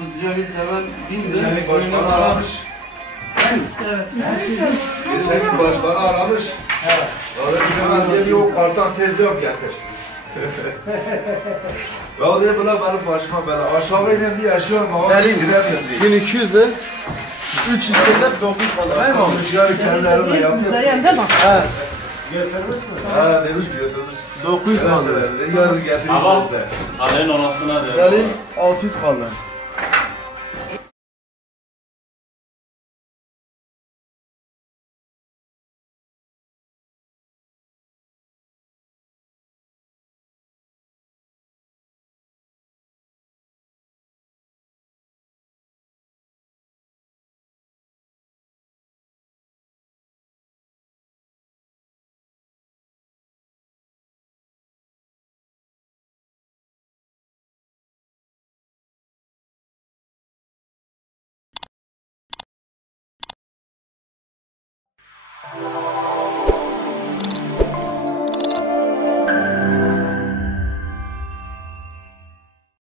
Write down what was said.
Kızcayı seven bin Geçen gün başkanı aramış. Evet. Geçen gün başkanı aramış. Öğretmen diye bir o kartan teyze yok getir. Ya diye buna benim başıma bela. Aşağı inem diye yaşıyorum ama Benim gidemiyorum diye. 1200 ve 3 hissede 9 kalır. Değil mi? Kalmış yarı kendilerine yaptı. Müzeyyen değil mi? He. Ha demiş götürmüş. 900 kalır. Yarın getirmiş Ama size. Aleyn anasına de. Benim 600 kalır.